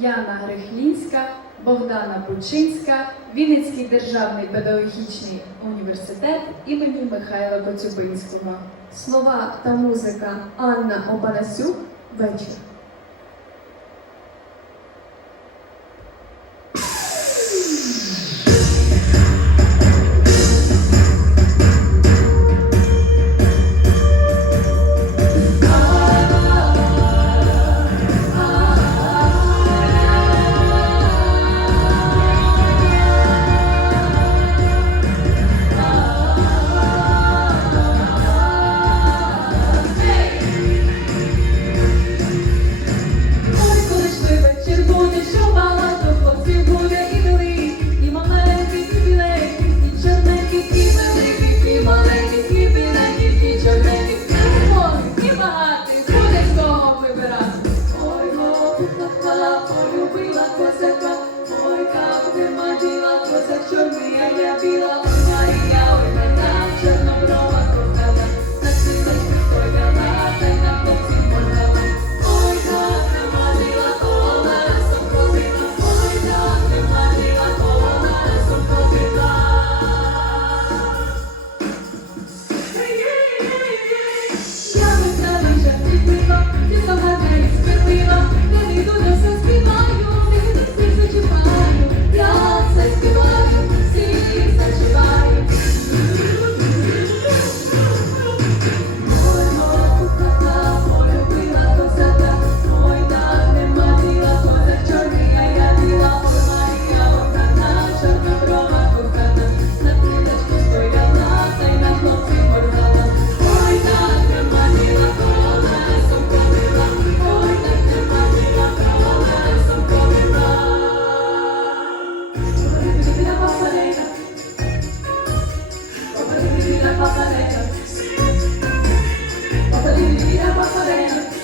Яна Грихлінська, Богдана Бучинська, Вінницький державний педагогічний університет імені Михайла Коцюбинського. Слова та музика Анна Опанасюк. Вечір. te amo, Nazareno.